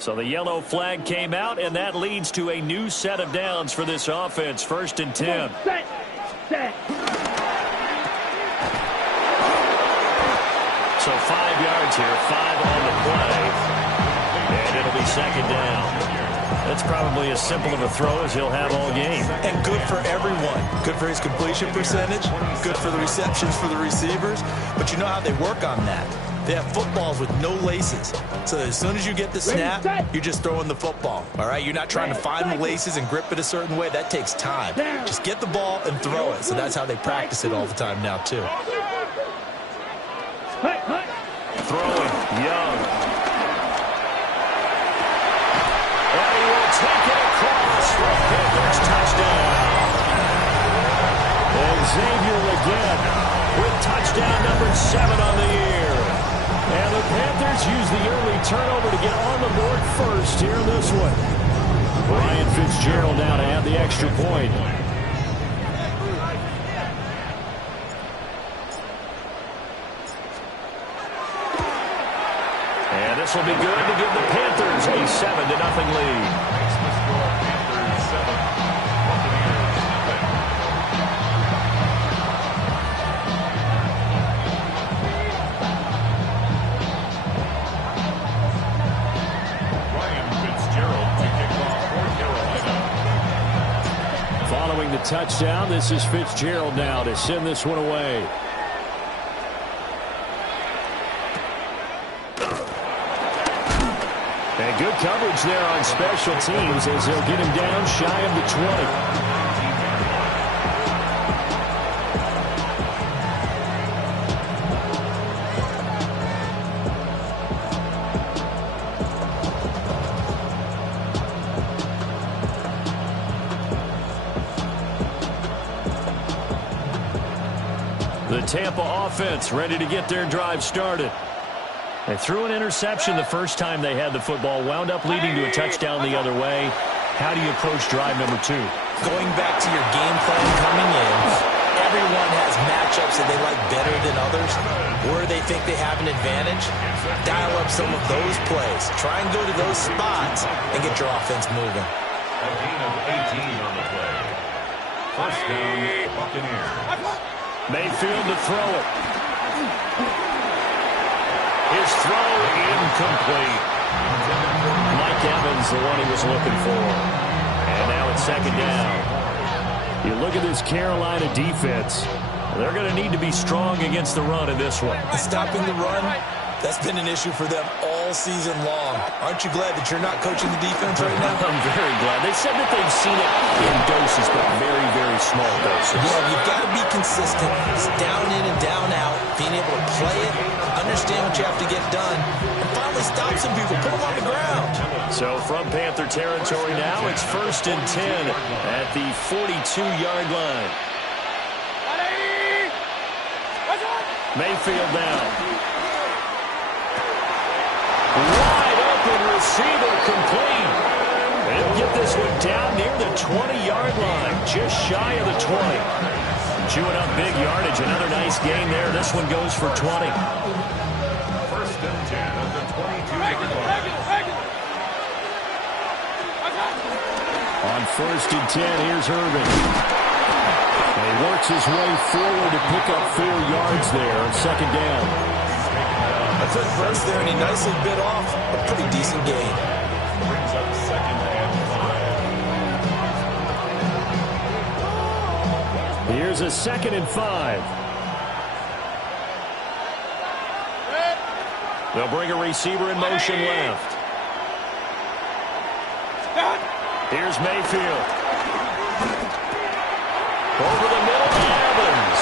So the yellow flag came out, and that leads to a new set of downs for this offense. 1st and 10. Set. So 5 yards here, 5 on the play. And it'll be 2nd down. That's probably as simple of a throw as he'll have all game. And good for everyone. Good for his completion percentage. Good for the receptions for the receivers. But you know how they work on that. They have footballs with no laces. So as soon as you get the snap, you're just throwing the football. All right? You're not trying to find the laces and grip it a certain way. That takes time. Just get the ball and throw it. So that's how they practice it all the time now, too. Throwing, Young. And he will take it across for a Panthers touchdown. And Xavier again with touchdown number 7 on the year. And the Panthers use the early turnover to get on the board first here in this one. Ryan Fitzgerald now to add the extra point. And this will be good to give the Panthers a 7-0 lead. Following the touchdown, this is Fitzgerald now to send this one away. And good coverage there on special teams as they'll get him down shy of the 20. The Tampa offense ready to get their drive started. They threw an interception the first time they had the football, wound up leading to a touchdown the other way. How do you approach drive number 2? Going back to your game plan coming in, everyone has matchups that they like better than others, where they think they have an advantage. Dial up some of those plays. Try and go to those spots and get your offense moving. A gain of 18 on the play. 1st down, Buccaneers. Mayfield to throw it. His throw incomplete. Mike Evans, the one he was looking for. And now it's 2nd down. You look at this Carolina defense. They're going to need to be strong against the run in this one. Stopping the run, that's been an issue for them all season long. Aren't you glad that you're not coaching the defense right now? I'm very glad. They said that they've seen it in doses, but very, very small doses. Yeah, you've got to be consistent. It's down in and down out. Being able to play it, understand what you have to get done, and finally stop some people, put them on the ground. So from Panther territory now, it's 1st and 10 at the 42-yard line. Mayfield down. Wide open receiver complete. They'll get this one down near the 20-yard line, just shy of the 20. Chewing up big yardage. Another nice gain there. This one goes for 20. 1st and 10 at the 22-yard line. On 1st and 10, here's Irvin. And he works his way forward to pick up 4 yards there. 2nd down. A good burst there, and he nicely bit off a pretty decent gain. Brings up 2nd and 5. Here's a 2nd and 5. They'll bring a receiver in motion left. Here's Mayfield. Over the middle to Evans.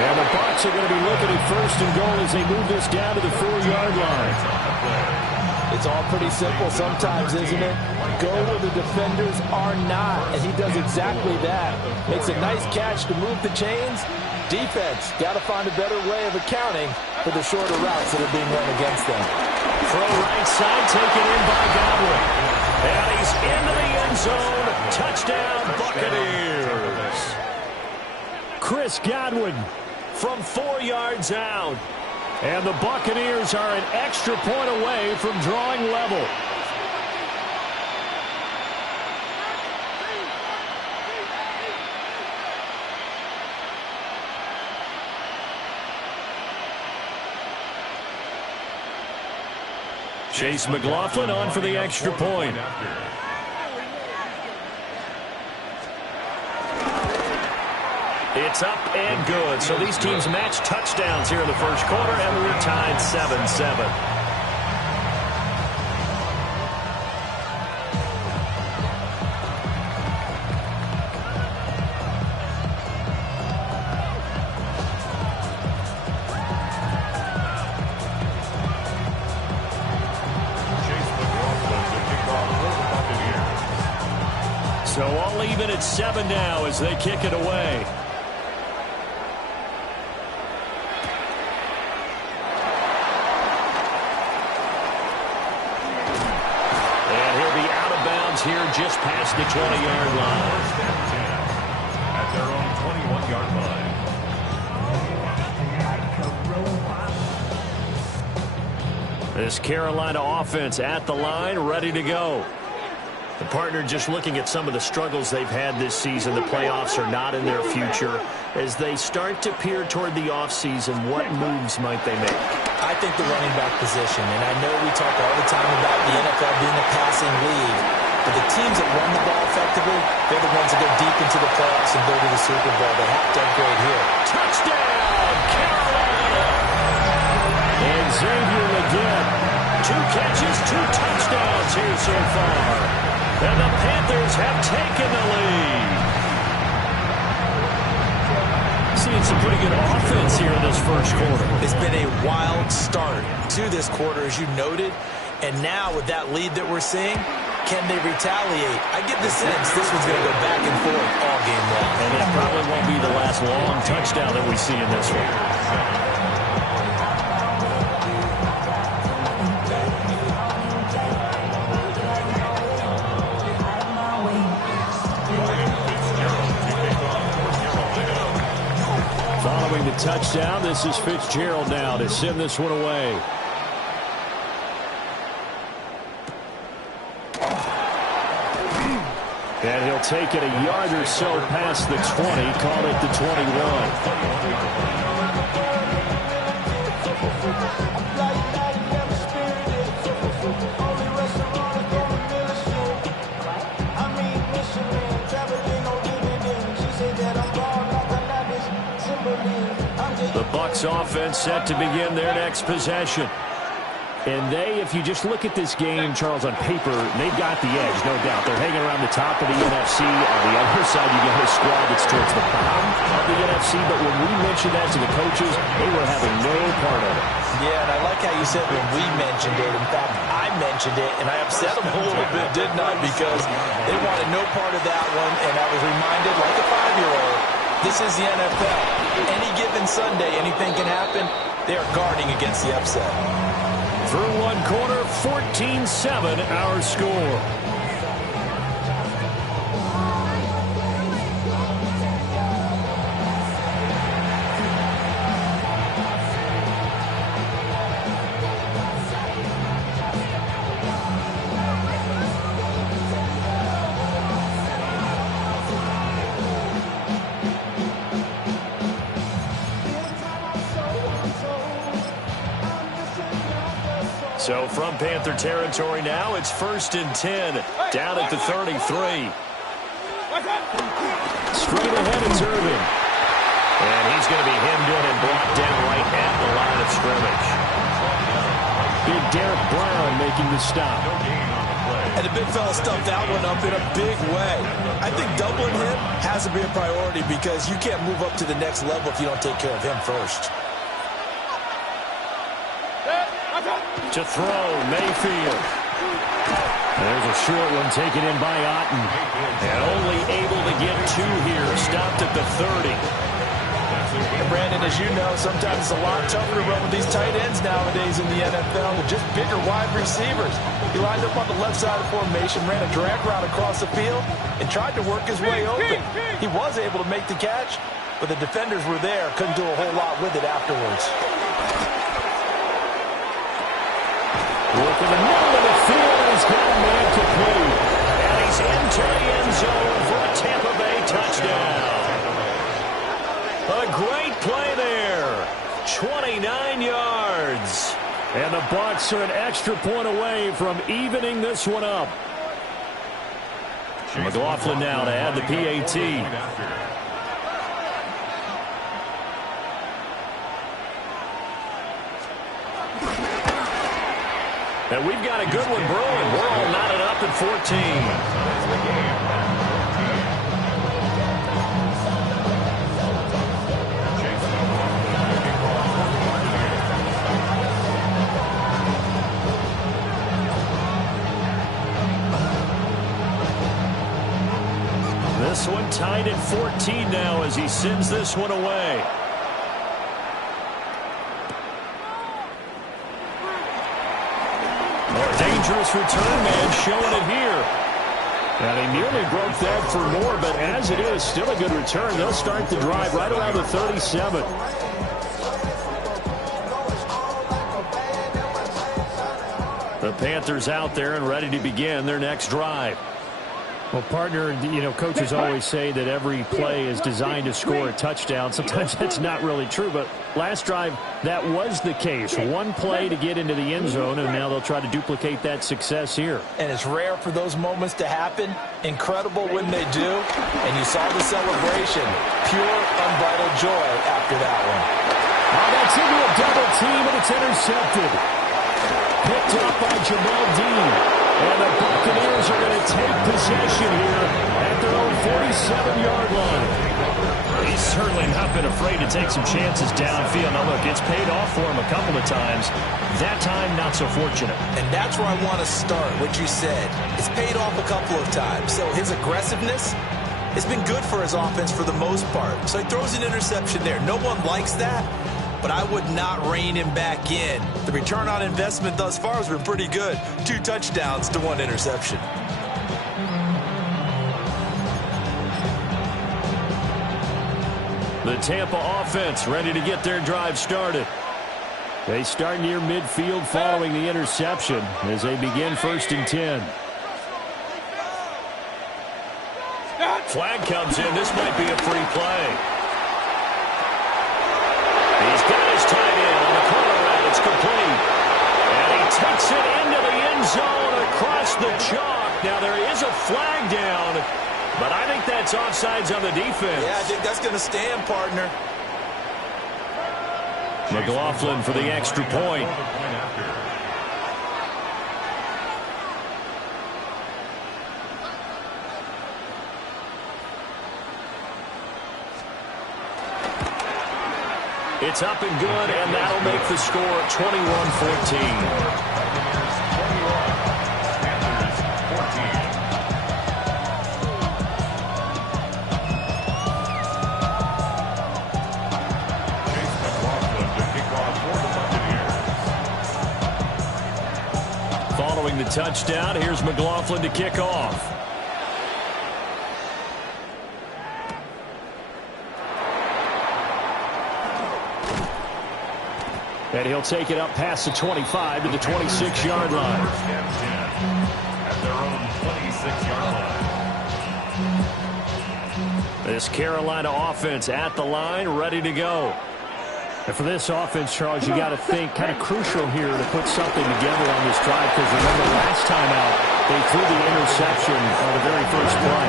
And the Bucs are going to be looking at 1st and goal as they move this down to the 4-yard line. It's all pretty simple sometimes, isn't it? Go where the defenders are not, and he does exactly that. Makes a nice catch to move the chains. Defense, got to find a better way of accounting for the shorter routes that are being run against them. Throw right side, taken in by Godwin. And he's into the end zone. Touchdown, Buccaneers. Chris Godwin from 4 yards out. And the Buccaneers are an extra point away from drawing level. Chase McLaughlin on for the extra point. It's up and good. So these teams match touchdowns here in the first quarter, and we're tied 7-7. So all even at 7 now as they kick it away. Here just past the 20-yard line. At their own 21-yard line. This Carolina offense at the line, ready to go. The partner just looking at some of the struggles they've had this season. The playoffs are not in their future. As they start to peer toward the offseason, what moves might they make? I think the running back position, and I know we talk all the time about the NFL being a passing league. But the teams that run the ball effectively, they're the ones that go deep into the playoffs and go to the Super Bowl. They have to upgrade here. Touchdown, Carolina! And Xavier Legette, 2 catches, 2 touchdowns here so far. And the Panthers have taken the lead. Seeing some pretty good offense here in this first quarter. It's been a wild start to this quarter, as you noted. And now with that lead that we're seeing, can they retaliate? I get the sense this one's going to go back and forth all game long. And it probably won't be the last long touchdown that we see in this one. Following the touchdown, this is Fitzgerald now to send this one away. And he'll take it a yard or so past the 20, call it the 21. The Bucs offense set to begin their next possession. And they, if you just look at this game, Charles, on paper, they've got the edge, no doubt. They're hanging around the top of the NFC. On the other side, you got a squad that's towards the bottom of the NFC. But when we mentioned that to the coaches, they were having no part of it. Yeah, and I like how you said when we mentioned it. In fact, I mentioned it, and I upset them a little bit, didn't I? Because they wanted no part of that one, and I was reminded, like a 5-year-old, this is the NFL. Any given Sunday, anything can happen. They are guarding against the upset. Through one quarter, 14-7 our score. So from Panther territory now, it's 1st and 10, down at the 33. Straight ahead, it's Irvin. And he's going to be hemmed in and brought down right at the line of scrimmage. Big Derek Brown making the stop. And the big fella stuffed that one up in a big way. I think doubling him has to be a priority because you can't move up to the next level if you don't take care of him first. To throw, Mayfield. There's a short one taken in by Otten. And only able to get 2 here. Stopped at the 30. And Brandon, as you know, sometimes it's a lot tougher to run with these tight ends nowadays in the NFL. They're just bigger wide receivers. He lined up on the left side of the formation, ran a drag route across the field, and tried to work his way open. He was able to make the catch, but the defenders were there. Couldn't do a whole lot with it afterwards. Looking in the middle of the field, and he's got a man complete. And he's into the end zone for a Tampa Bay touchdown. A great play there. 29 yards. And the Bucs are an extra point away from evening this one up. McLaughlin now to add the PAT. And we've got a good one brewing. We're all knotted up at 14. This one tied at 14 now as he sends this one away. Dangerous return man showing it here. And he nearly broke that for more, but as it is, still a good return. They'll start the drive right around the 37. The Panthers out there and ready to begin their next drive. Well, partner, you know, coaches always say that every play is designed to score a touchdown. Sometimes that's not really true, but last drive, that was the case. One play to get into the end zone, and now they'll try to duplicate that success here. And it's rare for those moments to happen. Incredible when they do. And you saw the celebration. Pure, unbridled joy after that one. Oh, that's into a double team, and it's intercepted. Picked up by Jamel Dean. And the Buccaneers are going to take possession here at their own 47-yard line. He's certainly not been afraid to take some chances downfield. Now, look, it's paid off for him a couple of times. That time, not so fortunate. And that's where I want to start, what you said. It's paid off a couple of times. So his aggressiveness, it's been good for his offense for the most part. So he throws an interception there. No one likes that. But I would not rein him back in. The return on investment thus far has been pretty good. 2 touchdowns to 1 interception. The Tampa offense ready to get their drive started. They start near midfield following the interception as they begin 1st and 10. Flag comes in. This might be a free play. He's got his tight end on the corner route. It's complete. And he takes it into the end zone across the chalk. Now, there is a flag down, but I think that's offsides on the defense. Yeah, I think that's going to stand, partner. McLaughlin for the extra point. It's up and good, and that'll make the score 21-14. Following the touchdown, here's McLaughlin to kick off. And he'll take it up past the 25 to the 26-yard line. At their own 26-yard line. This Carolina offense at the line, ready to go. And for this offense, Charles, you got to think kind of crucial here to put something together on this drive, because remember last time out, they threw the interception on the very first play.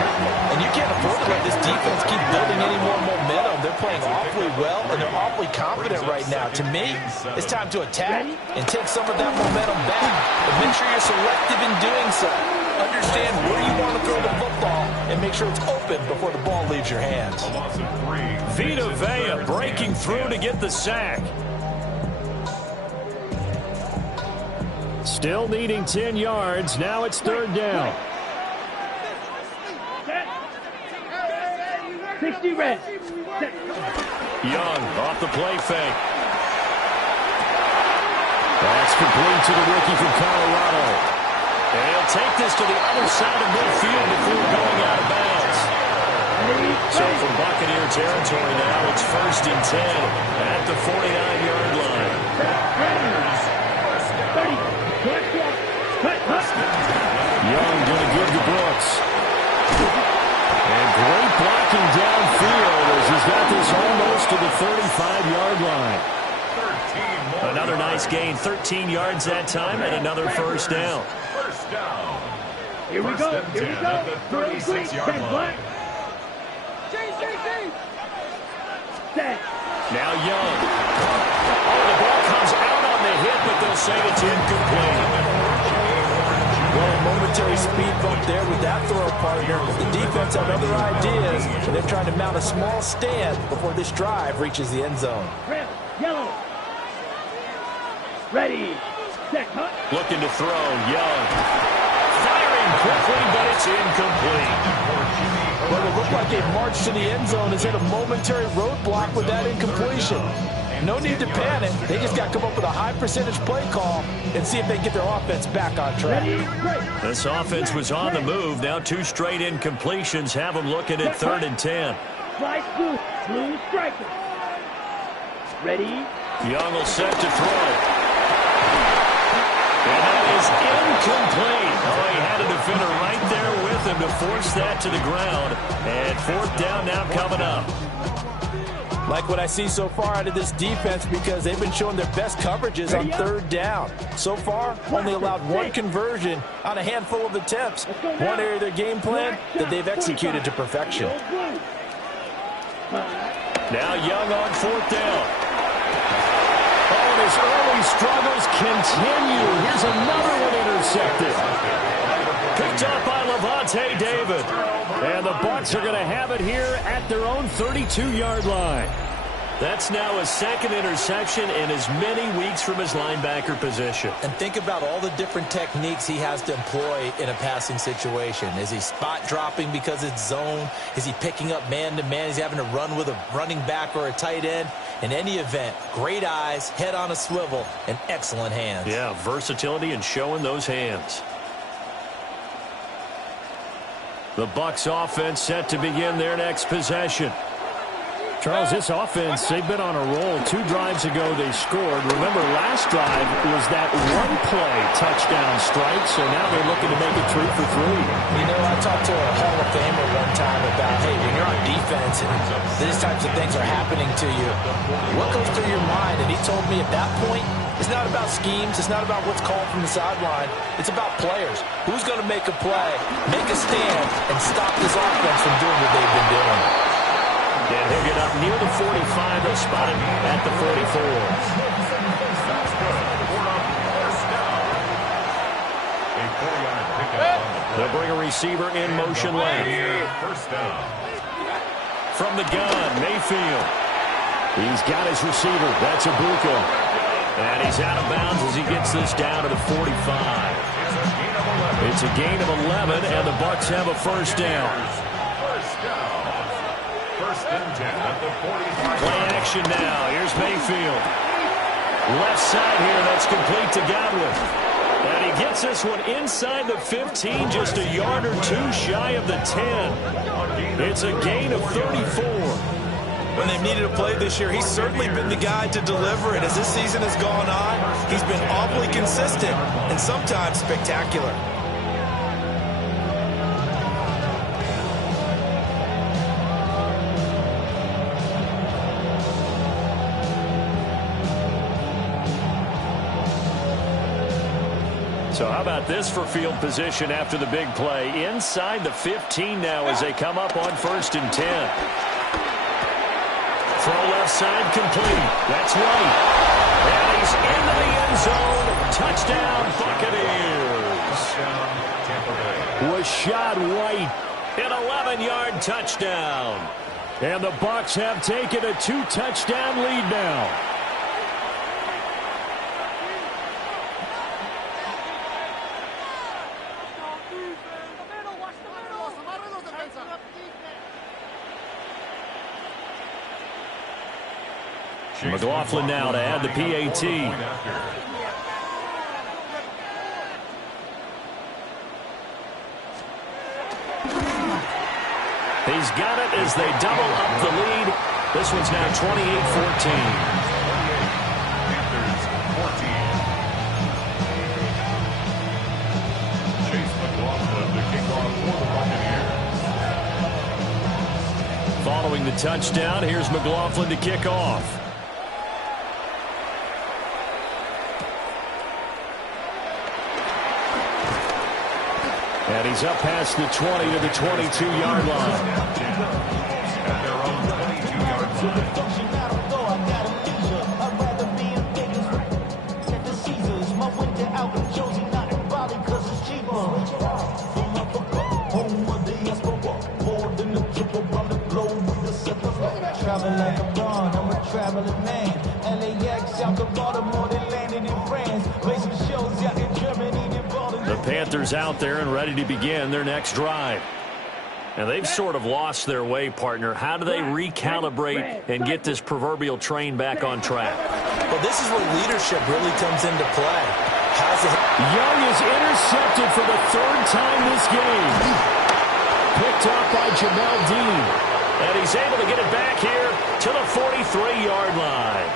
And you can't afford to let this defense keep building any more momentum. They're playing awfully well, and they're awfully confident right now. To me, it's time to attack and take some of that momentum back. But make sure you're selective in doing so. Understand where you want to throw the football and make sure it's open before the ball leaves your hands. Vita Vea breaking through to get the sack. Still needing 10 yards. Now it's 3rd down. 60 red. Young off the play fake. That's complete to the rookie from Colorado. And he'll take this to the other side of midfield before going out of bounds. So from Buccaneer territory now, it's 1st and 10 at the 49-yard line. 30. 35-yard line. 13 more Another nice yards. gain, 13 yards that time, and another first down. First down. Here we First go. and Here we 10 go. at the 36-yard line. Set. Now Young. Oh, the ball comes out on the hit, but they'll say it's incomplete. Well, a momentary speed bump there with that throw partner. The defense had other ideas, and they're trying to mount a small stand before this drive reaches the end zone. Red. Yellow. Ready. Set. Cut. Looking to throw, Young. Firing quickly, but it's incomplete. Well, it looked like a march to the end zone has hit a momentary roadblock with that incompletion. No need to panic. They just got to come up with a high percentage play call and see if they can get their offense back on track. Ready. Break. This offense was on the move. Now 2 straight incompletions have them looking at 3rd and 10. Slice blue. Blue striker. Ready. Young will set to throw. And that is incomplete. Oh, he had a defender right there with him to force that to the ground. And 4th down now coming up. Like what I see so far out of this defense because they've been showing their best coverages on 3rd down. So far, only allowed 1 conversion on a handful of attempts. One area of their game plan that they've executed to perfection. Now Young on 4th down. Oh, and his early struggles continue. Here's another one intercepted. Picked up by Lavonte David. And the Bucs are going to have it here at their own 32-yard line. That's now his 2nd interception in as many weeks from his linebacker position. And think about all the different techniques he has to employ in a passing situation. Is he spot dropping because it's zone? Is he picking up man-to-man? Is he having to run with a running back or a tight end? In any event, great eyes, head on a swivel, and excellent hands. Yeah, versatility and showing those hands. The Bucs offense set to begin their next possession. Charles, this offense, they've been on a roll. 2 drives ago they scored. Remember, last drive was that one-play touchdown strike, so now they're looking to make it 3 for 3. You know, I talked to a Hall of Famer one time about, hey, when you're on defense and these types of things are happening to you, what goes through your mind? And he told me at that point, it's not about schemes. It's not about what's called from the sideline. It's about players. Who's going to make a play, make a stand, and stop this offense from doing what they've been doing? And he'll get up near the 45. They'll spot him at the 44. They'll bring a receiver in motion lane. First down. From the gun, Mayfield. He's got his receiver. That's Ibuka. And he's out of bounds as he gets this down to the 45. It's a gain of 11, and the Bucs have a first down. First down. First and 10 at the 45. Play action now. Here's Mayfield. Left side here. That's complete to Godwin. And he gets this one inside the 15, just a yard or 2 shy of the 10. It's a gain of 34. When they've needed a play this year, he's certainly been the guy to deliver it. As this season has gone on, he's been awfully consistent and sometimes spectacular. So how about this for field position after the big play? Inside the 15 now as they come up on 1st and 10. Throw left side complete. That's right. And he's into the end zone. Touchdown, Buccaneers. Rashad White, an 11-yard touchdown. And the Bucs have taken a 2-touchdown lead now. McLaughlin now to add the PAT. He's got it as they double up the lead. This one's now 28-14. Following the touchdown, here's McLaughlin to kick off. And he's up past the 20 to the 22-yard line. At their own 22-yard line. Like a bond, I'm a traveling man. LAX out to Baltimore, they landed in France. Placing shows out in Germany, the Panthers out there and ready to begin their next drive. And they've sort of lost their way, partner. How do they recalibrate and get this proverbial train back on track? Well, this is where leadership really comes into play. Young is intercepted for the third time this game. Picked up by Jamel Dean. And he's able to get it back here to the 43-yard line.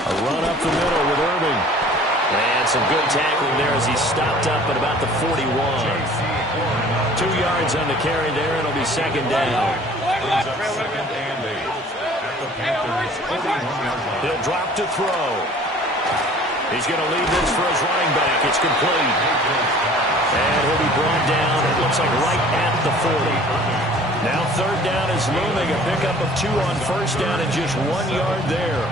A run up the middle with Irving. And some good tackling there as he stopped up at about the 41. 2 yards on the carry there. It'll be second down. He'll drop to throw. He's going to leave this for his running back. It's complete. And he'll be brought down, it looks like right at the 40. Now third down is looming. A pickup of 2 on first down and just 1 yard there.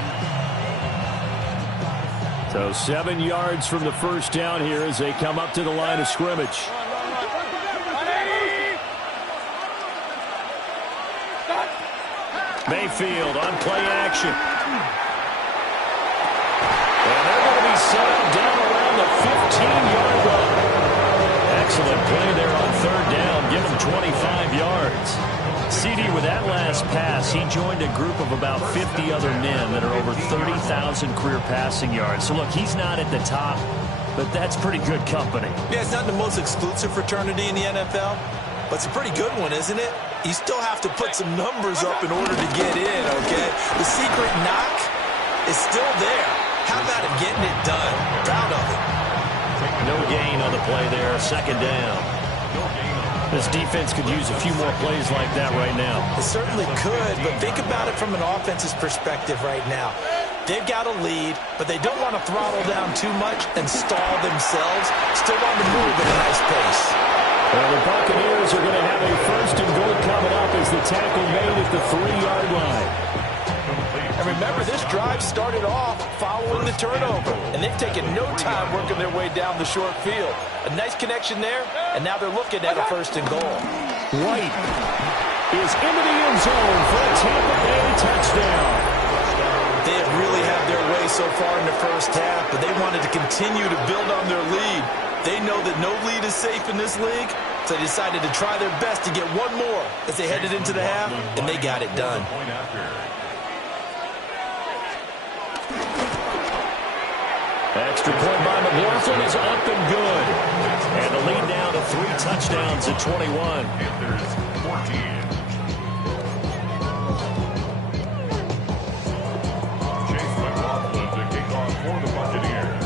So 7 yards from the first down here as they come up to the line of scrimmage. Mayfield on play action. And they're going to be set up down around the 15-yard line. Excellent play there on third down. Give him 25 yards. CD, with that last pass, he joined a group of about 50 other men that are over 30,000 career passing yards. So, look, he's not at the top, but that's pretty good company. Yeah, it's not the most exclusive fraternity in the NFL, but it's a pretty good one, isn't it? You still have to put some numbers up in order to get in, okay? The secret knock is still there. How about him getting it done? Proud of him. No gain on the play there, second down. This defense could use a few more plays like that right now. It certainly could, but think about it from an offense's perspective right now. They've got a lead, but they don't want to throttle down too much and stall themselves. Still want to move at a nice pace. Well, the Buccaneers are going to have a first and goal coming up as the tackle made at the 3-yard line. And remember, this drive started off following the turnover, and they've taken no time working their way down the short field. A nice connection there, and now they're looking at a first and goal. White is into the end zone for a Tampa Bay touchdown. They have really had their way so far in the first half, but they wanted to continue to build on their lead. They know that no lead is safe in this league, so they decided to try their best to get one more as they headed into the half, and they got it done. Extra point by McLaughlin is up and good. And the lead down to 3 touchdowns at 21. Panthers 14. Chase McLaughlin to kick off for the Buccaneers.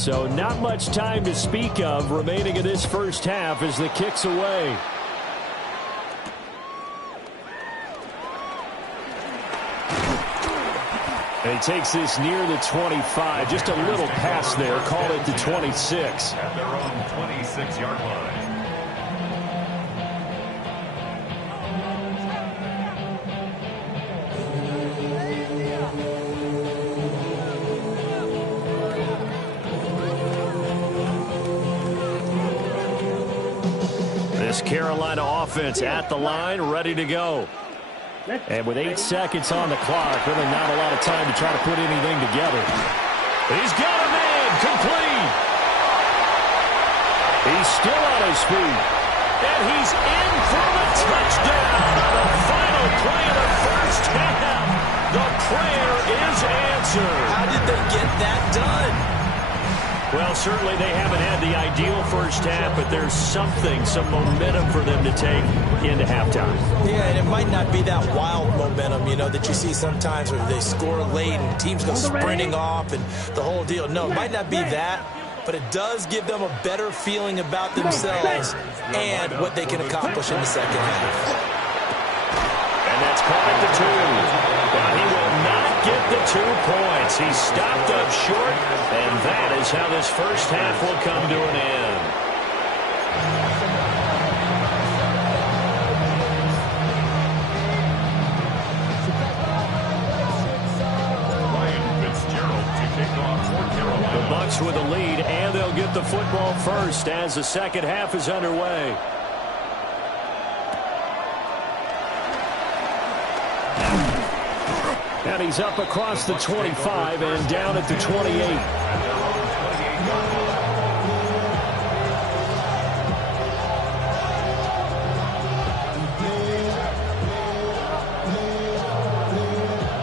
So not much time to speak of remaining in this first half as the kick's away. And he takes this near the 25. Just a little pass there. Call it the 26. At their own 26-yard line. This Carolina offense at the line, ready to go. And with 8 seconds on the clock, really not a lot of time to try to put anything together. He's got a man, complete. He's still on his feet. And he's in for the touchdown on the final play of the first half. The prayer is answered. How did they get that done? Well, certainly they haven't had the ideal first half, but there's something, some momentum for them to take into halftime. Yeah, and it might not be that wild momentum, you know, that you see sometimes where they score late and teams go sprinting off and the whole deal. No, it might not be that, but it does give them a better feeling about themselves and what they can accomplish in the second half. And that's caught at the 2. But he will not get the 2 points. He stopped up short, and that is how this first half will come to an end. Ryan Fitzgerald to kick off for Carolina. The Bucs with a lead, and they'll get the football first as the second half is underway. And he's up across the 25 and down at the 28.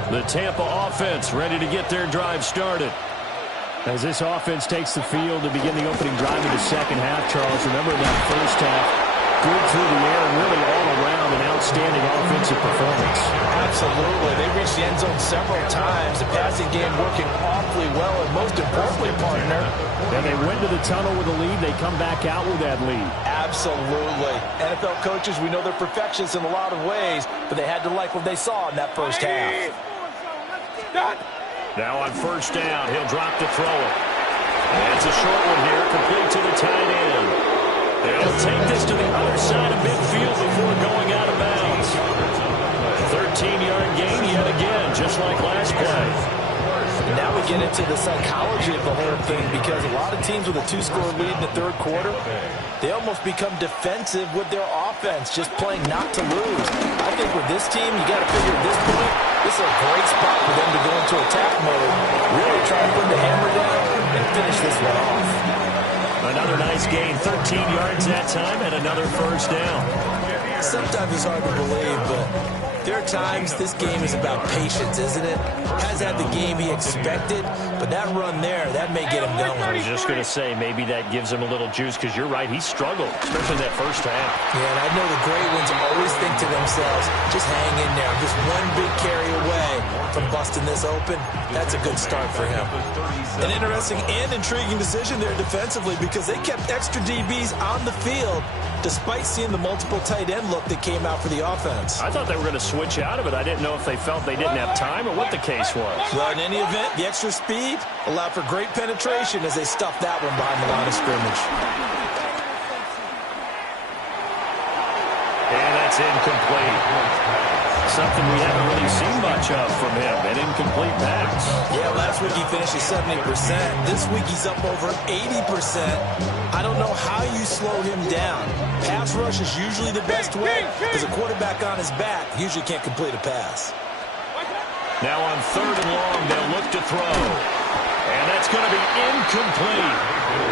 The Tampa offense ready to get their drive started. As this offense takes the field to begin the opening drive of the second half, Charles, remember that first half, good through the air and really all around an outstanding offensive performance. Absolutely. They reached the end zone several times. The passing game working awfully well, and most importantly, partner. And they went to the tunnel with a lead. They come back out with that lead. Absolutely. NFL coaches, we know they're perfectionists in a lot of ways, but they had to like what they saw in that first half. Now on first down, he'll drop to throw it. And it's a short one here, complete to the tight end. They'll take this to the other side of midfield before going out of bounds. 13-yard gain yet again, just like last play. And now we get into the psychology of the whole thing, because a lot of teams with a 2-score lead in the third quarter, they almost become defensive with their offense, just playing not to lose. I think with this team, you got to figure at this point, this is a great spot for them to go into attack mode, really try to put the hammer down and finish this one off. Another nice gain, 13 yards that time, and another first down. Sometimes it's hard to believe, but there are times this game is about patience, isn't it? Has had the game he expected, but that run there, that may get him going. I was just going to say, maybe that gives him a little juice, because you're right, he struggled, especially that first half. Yeah, and I know the great ones always think to themselves, just hang in there. Just one big carry away from busting this open. That's a good start for him. An interesting and intriguing decision there defensively, because they kept extra DBs on the field despite seeing the multiple tight end look that came out for the offense. I thought they were going to switch out of it. I didn't know if they felt they didn't have time or what the case was. Well, in any event, the extra speed allowed for great penetration as they stuffed that one behind the line of scrimmage. And that's incomplete. Something we haven't really seen much of from him, an incomplete pass. Yeah, last week he finished at 70%. This week he's up over 80%. I don't know how you slow him down. Pass rush is usually the best way, because a quarterback on his back usually can't complete a pass. Now on third and long, they'll look to throw. And that's going to be incomplete.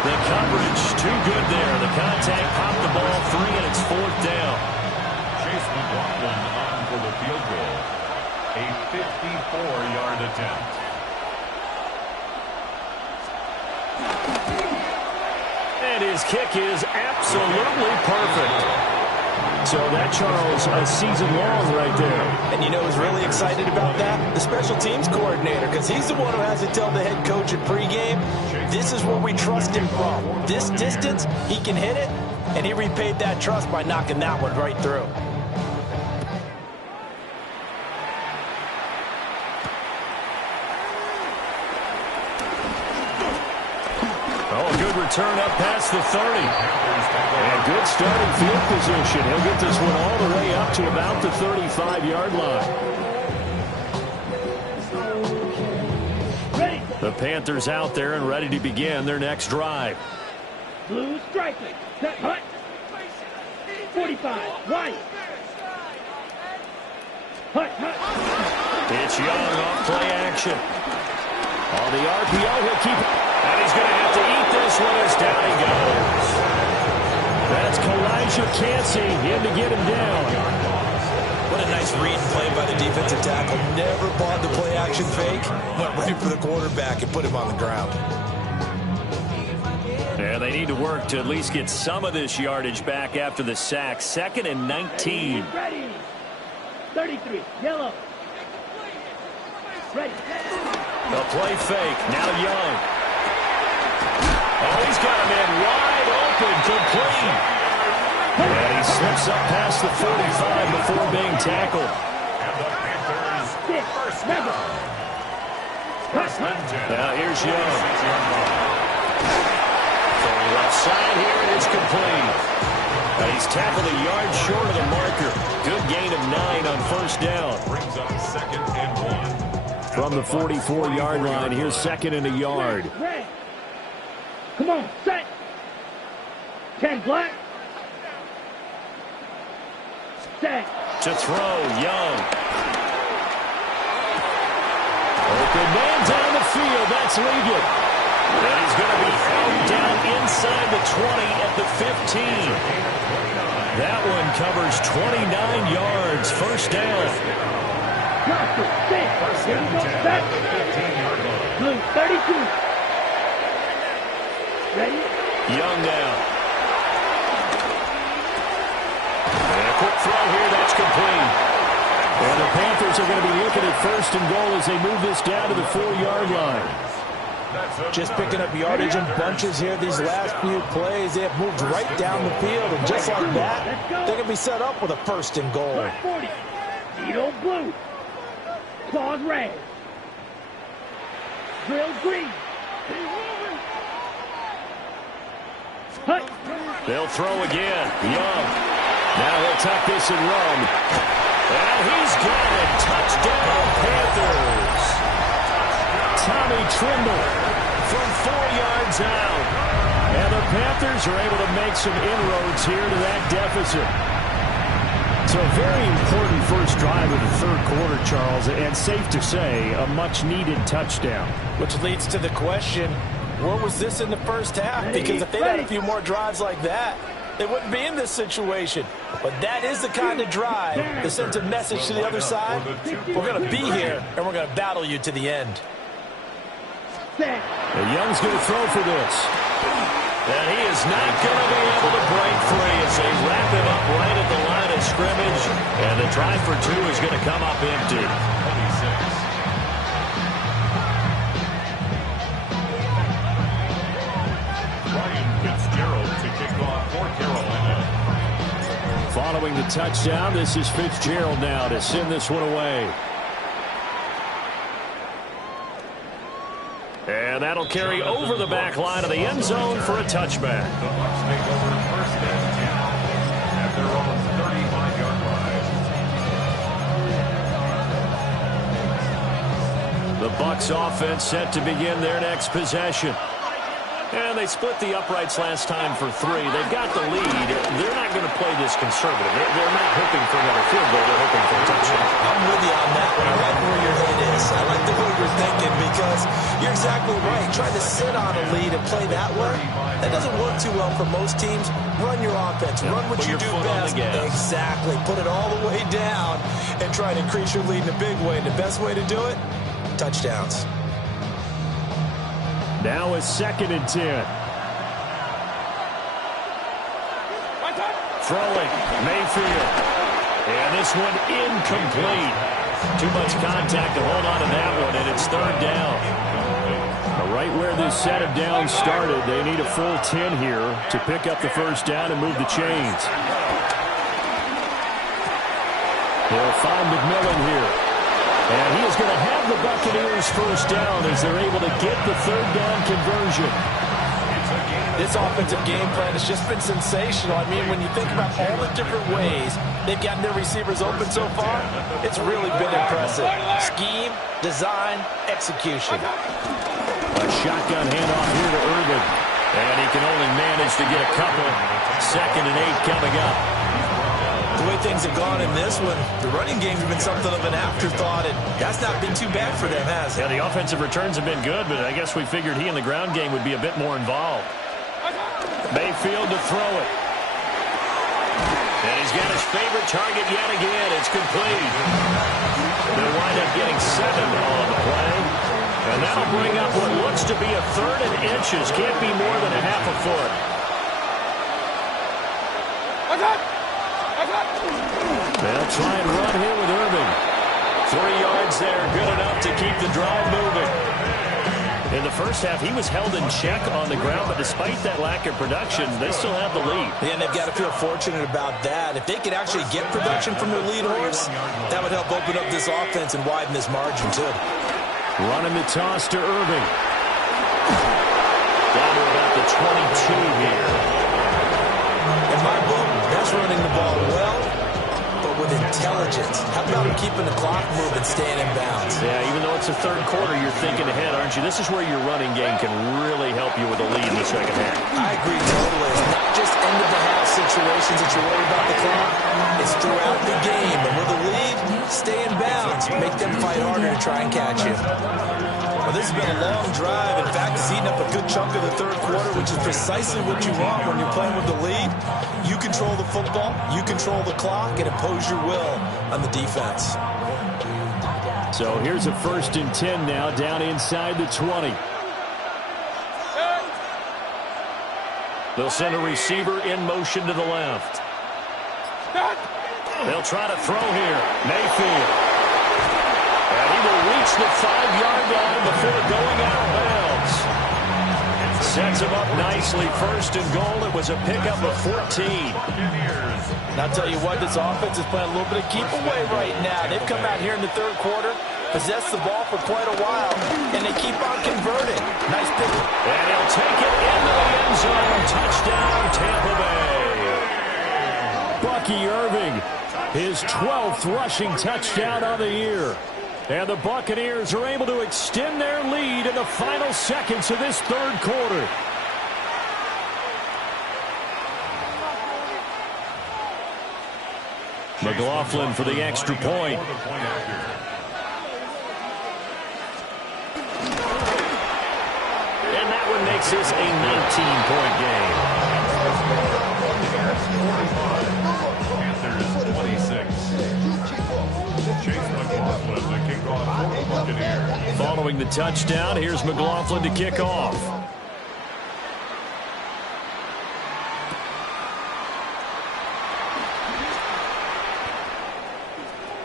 The coverage too good there. The contact popped the ball free, and it's fourth down. Chase McLaughlin on for the field goal. A 54-yard attempt. And his kick is absolutely perfect. So that, Charles, a season long right there. And you know who's really excited about that? The special teams coordinator, because he's the one who has to tell the head coach in pregame, this is where we trust him from. This distance, he can hit it, and he repaid that trust by knocking that one right through. Return up past the 30. And good starting field position. He'll get this one all the way up to about the 35-yard line. Ready. The Panthers out there and ready to begin their next drive. Blue striking. Set hut. 45. White. Hut, hut. It's Young off play action. On the RPO, he'll keep it. And he's going to have to eat this one as down he goes. That's Kalijah Cansey in to get him down. What a nice read and play by the defensive tackle. Never bought the play action fake. Went right for the quarterback and put him on the ground. And they need to work to at least get some of this yardage back after the sack. 2nd and 19. Ready. 33. Yellow. Ready. A play fake. Now Young. Oh, he's got him in wide open. Complete. And he slips up past the 45 before being tackled. Now here's Young. Throwing left side here, and it's complete. And he's tackled a yard short of the marker. Good gain of 9 on first down. Brings up 2nd and 1. From the 44-yard line, here's 2nd and a yard. Red. Come on, set. 10 black. Set. To throw, Young. Open man down the field. That's Ligon. And he's going to be out down inside the 20 at the 15. That one covers 29 yards. First down. Drop it. Set. Here we go. Set. Blue 32. Ready? Young now. And a quick throw here. That's complete. And the Panthers are going to be looking at 1st and goal as they move this down to the 4-yard line. Just picking up yardage in bunches here these last few plays. They have moved right down the field, and just like that, they're going to be set up with a 1st and goal. 40. Needle blue. Claws red. Drill green. Hut. They'll throw again. Young. Now he'll tuck this and run. And he's got it. Touchdown, Panthers. Tommy Tremble from 4 yards out. And the Panthers are able to make some inroads here to that deficit. So a very important first drive of the 3rd quarter, Charles, and safe to say, a much-needed touchdown. Which leads to the question, where was this in the first half? Because if they had a few more drives like that, they wouldn't be in this situation. But that is the kind of drive that sends a message to the other side. We're going to be here, and we're going to battle you to the end. And Young's going to throw for this. And he is not going to be able to break free as they wrap him up right at the line of scrimmage. And the drive for 2 is going to come up empty. 26. Ryan Fitzgerald to kick off for Carolina. Following the touchdown, this is Fitzgerald now to send this one away. And that'll carry over the back line of the end zone for a touchback. The Bucs make over 1st and 10 at their own 35-yard line. The Bucs offense set to begin their next possession. And they split the uprights last time for 3. They've got the lead. They're not going to play this conservative. They're not hoping for another field goal. They're hoping for a touchdown. I'm with you on that one. I like where your head is. I like the way you're thinking because you're exactly right. Trying to sit on a lead and play that way, that doesn't work too well for most teams. Run your offense. Run what you do best. Exactly. Put it all the way down and try to increase your lead in a big way. And the best way to do it, touchdowns. Now it's 2nd and 10. Throwing, Mayfield. And this one incomplete. Too much contact to hold on to that one, and it's 3rd down. Right where this set of downs started, they need a full 10 here to pick up the first down and move the chains. They'll find McMillan here. And he is going to have the Buccaneers first down as they're able to get the 3rd down conversion. This offensive game plan has just been sensational. I mean, when you think about all the different ways they've gotten their receivers open so far, it's really been impressive. Scheme, design, execution. A shotgun handoff here to Irvin. And he can only manage to get a couple. 2nd and 8 coming up. The way things have gone in this one, the running game's been something of an afterthought, and that's not been too bad for them, has it? Yeah, the offensive returns have been good, but I guess we figured he in the ground game would be a bit more involved. Mayfield to throw it. And he's got his favorite target yet again. It's complete. They'll wind up getting 7 on the play. And that'll bring up what looks to be a 3rd and inches. Can't be more than a half a foot. They'll try and run here with Irving. 3 yards there, good enough to keep the drive moving. In the first half, he was held in check on the ground, but despite that lack of production, they still have the lead. Yeah, and they've got to feel fortunate about that. If they could actually get production from their lead horse, that would help open up this offense and widen this margin, too. Running the toss to Irving. Down to about the 22 here. In my book, that's running the ball well, but with intelligence. How about him keeping the clock moving, staying in bounds? Yeah, even though it's the 3rd quarter, you're thinking ahead, aren't you? This is where your running game can really help you with a lead in the second half. I agree totally. It's not just end-of-the-half situations that you worry about the clock. It's throughout the game. And with a lead, stay in bounds. Make them fight harder to try and catch you. Well, this has been a long drive. In fact, it's eaten up a good chunk of the 3rd quarter, which is precisely what you want when you're playing with the lead. You control the football, you control the clock, and impose your will on the defense. So here's a 1st and 10 now, down inside the 20. They'll send a receiver in motion to the left. They'll try to throw here. Mayfield. And he will reach the 5-yard line before going out of bounds. Sets him up nicely. 1st and goal. It was a pickup of 14. And I'll tell you what, this offense is playing a little bit of keep away right now. They've come out here in the 3rd quarter, possessed the ball for quite a while, and they keep on converting. Nice pick. And he'll take it into the end zone. Touchdown, Tampa Bay. Bucky Irving, his 12th rushing touchdown of the year. And the Buccaneers are able to extend their lead in the final seconds of this 3rd quarter. McLaughlin for the extra point. And that one makes this a 19-point game. Panthers 26. Chase McLaughlin, the kickoff for the Buccaneers. Following the touchdown, here's McLaughlin to kick off.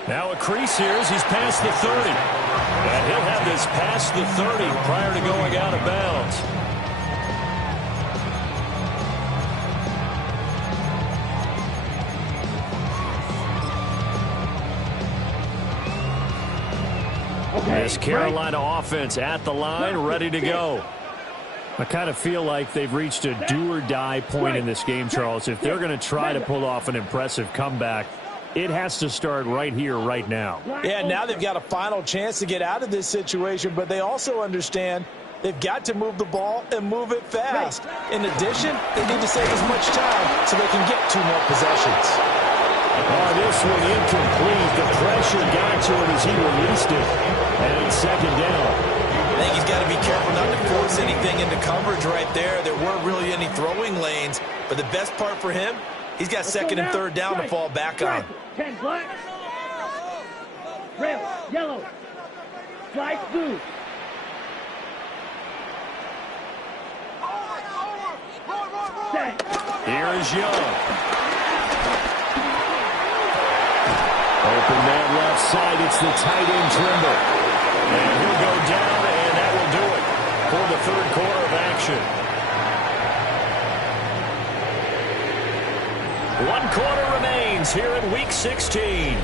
Now a crease here as he's past the 30. And he'll have this past the 30 prior to going out of bounds. This Carolina offense at the line, ready to go. I kind of feel like they've reached a do-or-die point in this game, Charles. If they're going to try to pull off an impressive comeback, it has to start right here, right now. Yeah, now they've got a final chance to get out of this situation, but they also understand they've got to move the ball and move it fast. In addition, they need to save as much time so they can get 2 more possessions. Oh, this one incomplete. The pressure got to him as he released it. And it's 2nd down. I think he's got to be careful not to force anything into coverage right there. There weren't really any throwing lanes, but the best part for him, he's got 2nd and 3rd down to fall back on. 10 black. Red, yellow. Flight blue. Here is Young. Open man left side. It's the tight end Trimble. And he'll go down, and that will do it for the 3rd quarter of action. 1 quarter remains here in Week 16.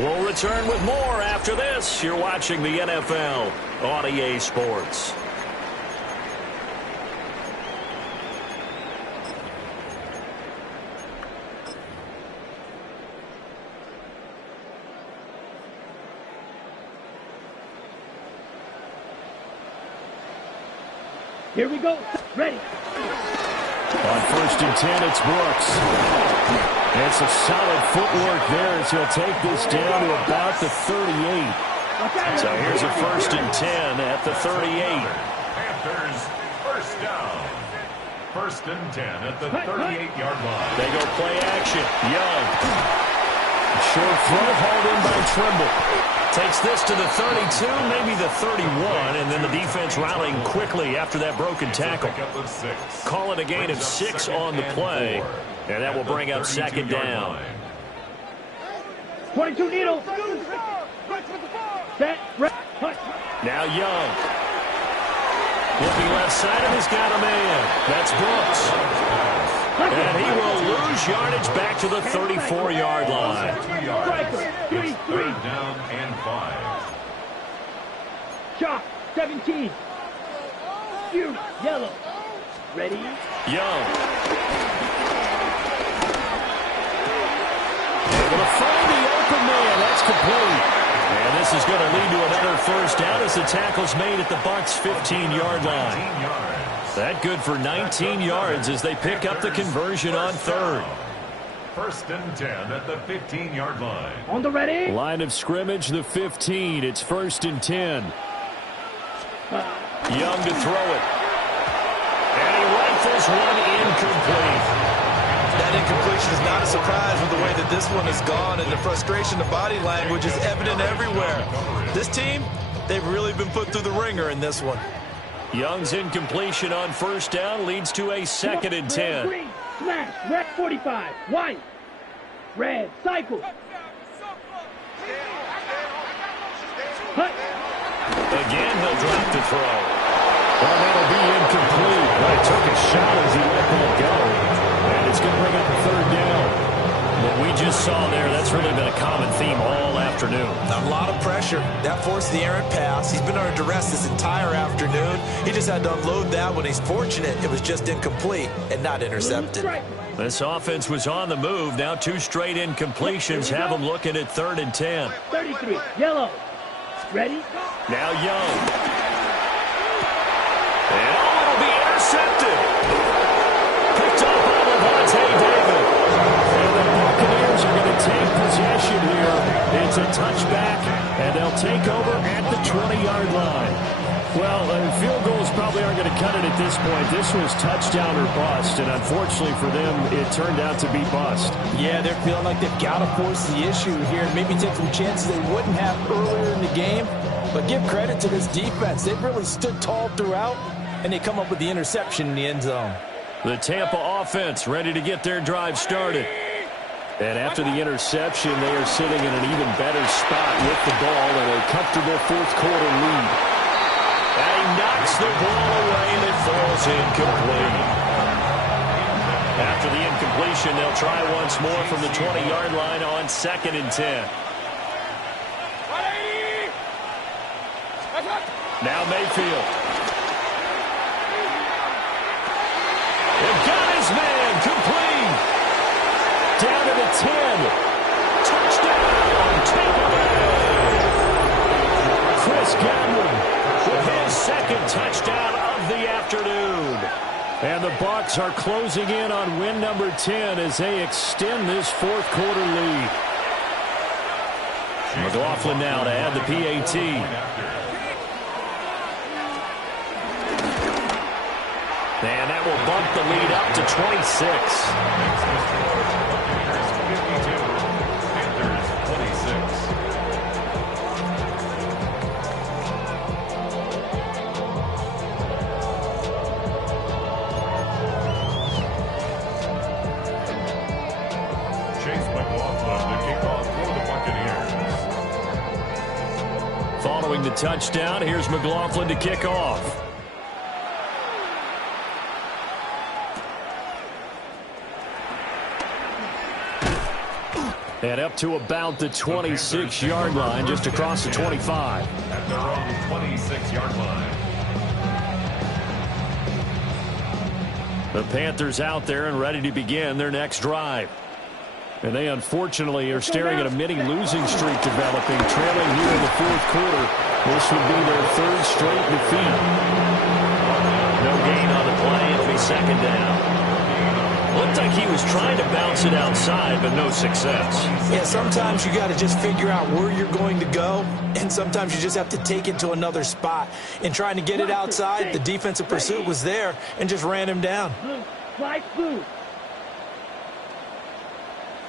We'll return with more after this. You're watching the NFL on EA Sports. Here we go. Ready. On 1st and 10, it's Brooks. And some solid footwork there as he'll take this down to about the 38. So here's a 1st and 10 at the 38. Panthers first down. 1st and 10 at the 38-yard line. They go play action. Young Short throw hauled in by Trimble. Takes this to the 32, maybe the 31, and then the defense rallying quickly after that broken tackle. Call it a gain of 6 on the play, and that will bring up second down. 22 needle. Set, rep, punt. Now Young. Looking left side, and he's got a man. That's Brooks. And he will lose yardage back to the 34-yard line. It's third down and 5. Shot, 17. You, yellow. Ready? Young. Able to find the open man. That's complete. And this is going to lead to another first down as the tackle's made at the Bucs' 15-yard line. That good for 19 yards as they pick up the conversion on third. First and 10 at the 15-yard line. On the ready. Line of scrimmage, the 15. It's first and 10. Young to throw it. And he rifles one incomplete. That incompletion is not a surprise with the way that this one has gone, and the frustration, the body language is evident everywhere. This team, they've really been put through the ringer in this one. Young's incompletion on first down leads to a second and 10. Green, smash, red 45, white, red, cycle. Hut. Again, he'll drop the throw. Well, that'll be incomplete. But he took a shot as he let that go. And it's going to bring up a third down. What we just saw there, that's really been a common theme all afternoon. A lot of pressure. That forced the errant pass. He's been under duress this entire afternoon. He just had to unload that one. He's fortunate it was just incomplete and not intercepted. This offense was on the move. Now 2 straight incompletions have them looking at third and 10. 33, yellow. Ready? Now Young. And it'll be intercepted. Picked up by Lavonte David. And the Buccaneers are going to take possession here. It's a touchback, and they'll take over at the 20-yard line. Well, field goals probably aren't going to cut it at this point. This was touchdown or bust, and unfortunately for them, it turned out to be bust. Yeah, they're feeling like they've got to force the issue here and maybe take some chances they wouldn't have earlier in the game. But give credit to this defense. They've really stood tall throughout, and they come up with the interception in the end zone. The Tampa offense ready to get their drive started. And after the interception, they are sitting in an even better spot with the ball and a comfortable fourth-quarter lead. And he knocks the ball away, and it falls incomplete. After the incompletion, they'll try once more from the 20-yard line on second and 10. Now Mayfield. They've got his man complete. Down to the 10. Touchdown, Tampa Bay. Chris Godwin With his second touchdown of the afternoon. and the Bucs are closing in on win number 10 as they extend this fourth-quarter lead. McLaughlin now to add the PAT. And that will bump the lead up to 26. Chase McLaughlin, the kickoff for the Buccaneers. Following the touchdown, here's McLaughlin to kick off. And up to about the 26-yard line, just across the 25. At their own 26-yard line. The Panthers out there and ready to begin their next drive. And they unfortunately are staring at a mini losing streak developing, trailing here in the fourth quarter. This would be their third straight defeat. No gain on the play. It'll be second down. Looked like he was trying to bounce it outside, but no success. Yeah, sometimes you got to just figure out where you're going to go, and sometimes you just have to take it to another spot. In trying to get it outside, the defensive pursuit was there and just ran him down. Blue, fly blue.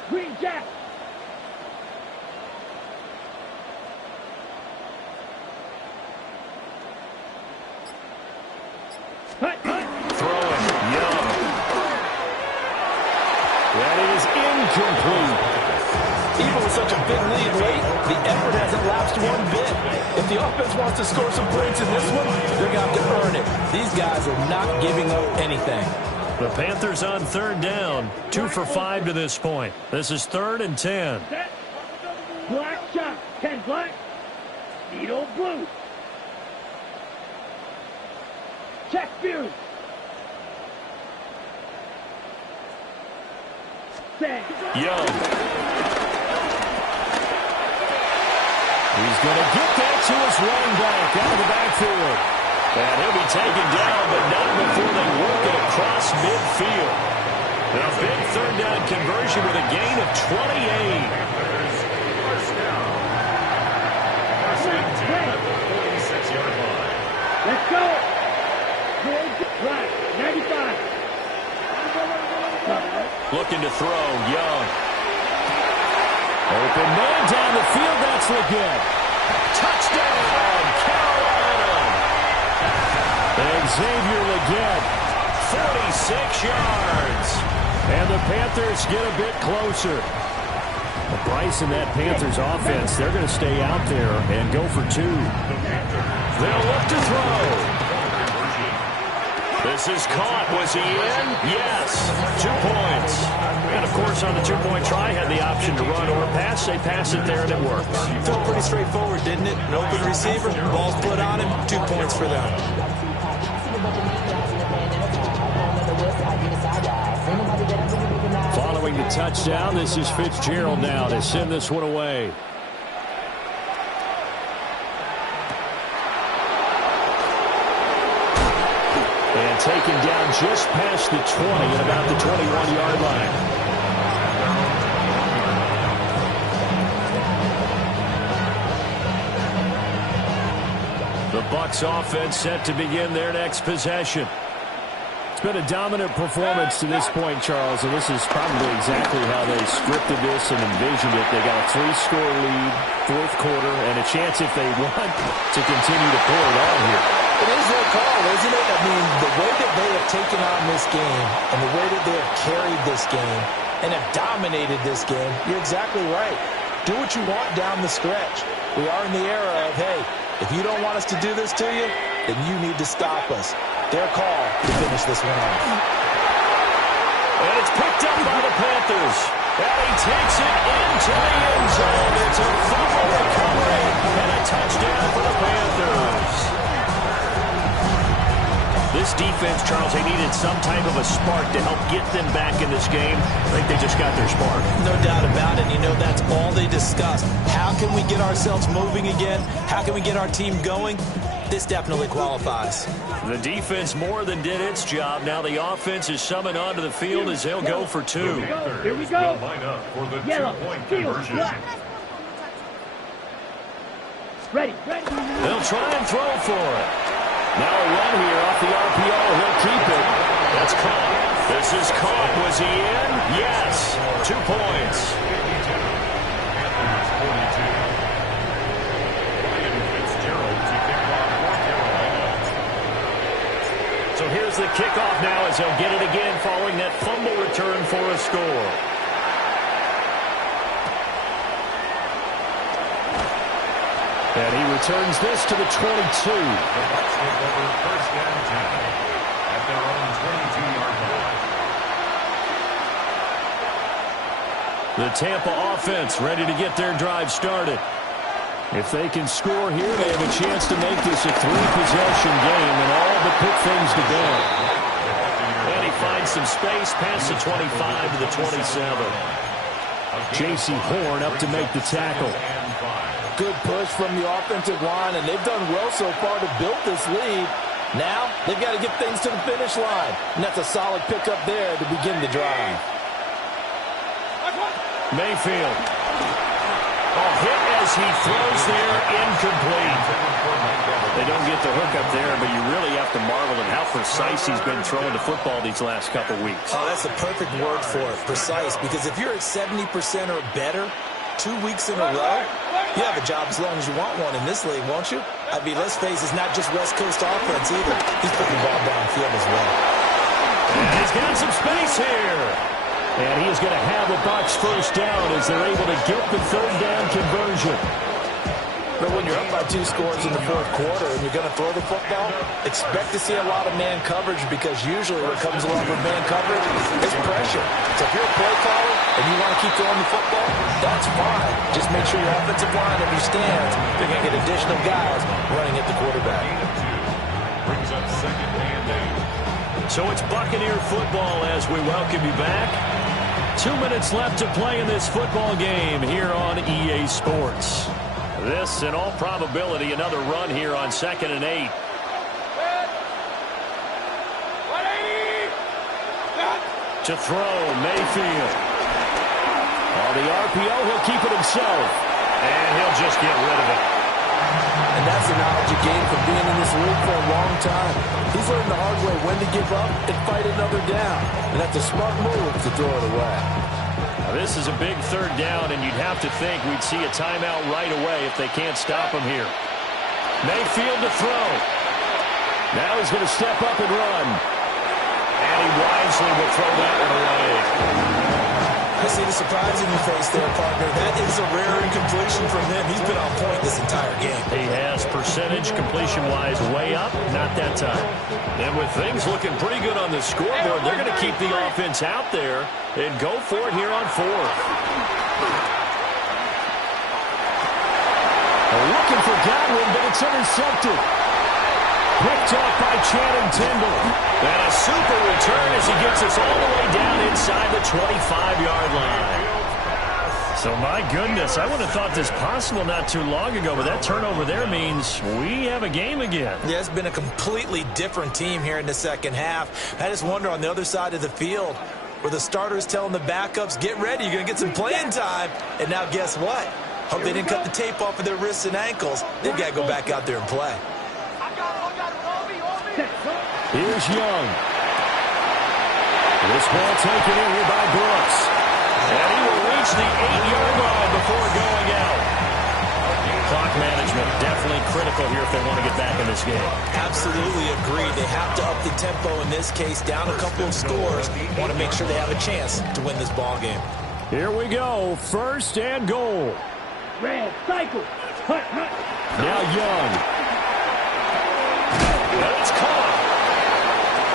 Green Jack. Throwing. Young. That is incomplete. Even with such a big lead late, the effort hasn't lapsed one bit. If the offense wants to score some points in this one, they're going to have to earn it. These guys are not giving up anything. The Panthers on third down. 2 for 5 to this point. This is 3rd and 10. Set. Black shot. 10 black. Needle blue. Check view. Set. Young. He's going to get that to his running back out of the backfield. And he'll be taken down, but not before they work it across midfield. A big third down conversion with a gain of 28. First down. First and 10 at the 46-yard line. Let's go. Right. 95. Looking to throw, Young. Open man down the field, that's Legette. Touchdown, Carolina. And Xavier Legette, 46 yards. And the Panthers get a bit closer. Bryce and that Panthers offense, they're going to stay out there and go for 2. They'll look to throw. This is caught. Was he in? Yes. 2 points. And, of course, on the 2-point try, had the option to run or pass. They pass it there, and it works. Felt pretty straightforward, didn't it? An open receiver, ball's put on him, 2 points for them. Following the touchdown, this is Fitzgerald now to send this one away. And taken down just past the 20 at about the 21-yard line. The Bucs offense set to begin their next possession. It's been a dominant performance to this point, Charles, and this is probably exactly how they scripted this and envisioned it. They got a 3-score lead, 4th quarter, and a chance if they want to continue to pull it on here. It is their call, isn't it? I mean, the way that they have taken on this game and the way that they have carried this game and have dominated this game, you're exactly right. Do what you want down the stretch. We are in the era of, hey, if you don't want us to do this to you, then you need to stop us. Their call to finish this one off. And it's picked up by the Panthers. And he takes it into the end zone. It's a fumble recovery and a touchdown for the Panthers. This defense, Charles, they needed some type of a spark to help get them back in this game. I think they just got their spark. No doubt about it. You know, that's all they discussed. How can we get ourselves moving again? How can we get our team going? This definitely qualifies. The defense more than did its job. Now the offense is summoned onto the field as they'll go for 2. Here we go. Line up for the Yellow. 2-point Field. conversion. Black. Ready. They'll try and throw for it. Now a run here off the RPO. He'll keep it. That's caught. This is caught. Was he in? Yes. 2 points. So here's the kickoff now as they'll get it again following that fumble return for a score. And he returns this to the 22. The Bucs take over first and 10 at their own 22-yard line. The Tampa offense ready to get their drive started. If they can score here, they have a chance to make this a 3-possession game and all but put things to bed. And he finds some space past the 25 to the 27. J.C. Horn up to make the tackle. Good push from the offensive line, and they've done well so far to build this lead. Now, they've got to get things to the finish line, and that's a solid pickup there to begin the drive. Mayfield. Oh, hit as he throws there, incomplete. They don't get the hook up there, but you really have to marvel at how precise he's been throwing the football these last couple weeks. Oh, that's the perfect word for it, precise, because if you're at 70% or better 2 weeks in a row, you have a job as long as you want one in this league, won't you? I mean, let's face it, it's not just West Coast offense either. He's putting the ball downfield as well. And he's got some space here. And he is going to have a Bucs first down as they're able to get the third down conversion. But when you're up by 2 scores in the fourth quarter and you're going to throw the football, expect to see a lot of man coverage, because usually what comes along with man coverage is pressure. So if you're a play caller and you want to keep throwing the football, that's fine. Just make sure your offensive line understands they're going to get additional guys running at the quarterback. Brings up second and 8. So it's Buccaneer football as we welcome you back. 2 minutes left to play in this football game here on EA Sports. This, in all probability, another run here on 2nd and 8. To throw, Mayfield. On the RPO, he'll keep it himself. And he'll just get rid of it. And that's the knowledge you gain from being in this league for a long time. He's learned the hard way when to give up and fight another down. And that's a smart move to throw it away. Now, this is a big third down, and you'd have to think we'd see a timeout right away if they can't stop him here. Mayfield to throw. Now he's going to step up and run. And he wisely will throw that one away. I see the surprise in your face there, partner. That is a rare incompletion from him. He's been on point this entire game. He has percentage completion-wise way up, not that time. And with things looking pretty good on the scoreboard, they're going to keep the offense out there and go for it here on 4th. Looking for Godwin, but it's intercepted. Picked off by Channing Tindall. And a super return as he gets us all the way down inside the 25-yard line. So, my goodness, I would have thought this possible not too long ago, but that turnover there means we have a game again. Yeah, it's been a completely different team here in the second half. I just wonder on the other side of the field, where the starters telling the backups, get ready, you're going to get some playing time. And now guess what? Hope they didn't cut the tape off of their wrists and ankles. They've got to go back out there and play. Here's Young. This ball taken in here by Brooks. And he will reach the 8-yard line before going out. Clock management definitely critical here if they want to get back in this game. Absolutely agree. They have to up the tempo in this case, down a couple of scores. Want to make sure they have a chance to win this ball game. Here we go. 1st and goal. Red, cycle. Hunt, hunt. Now Young. That's caught.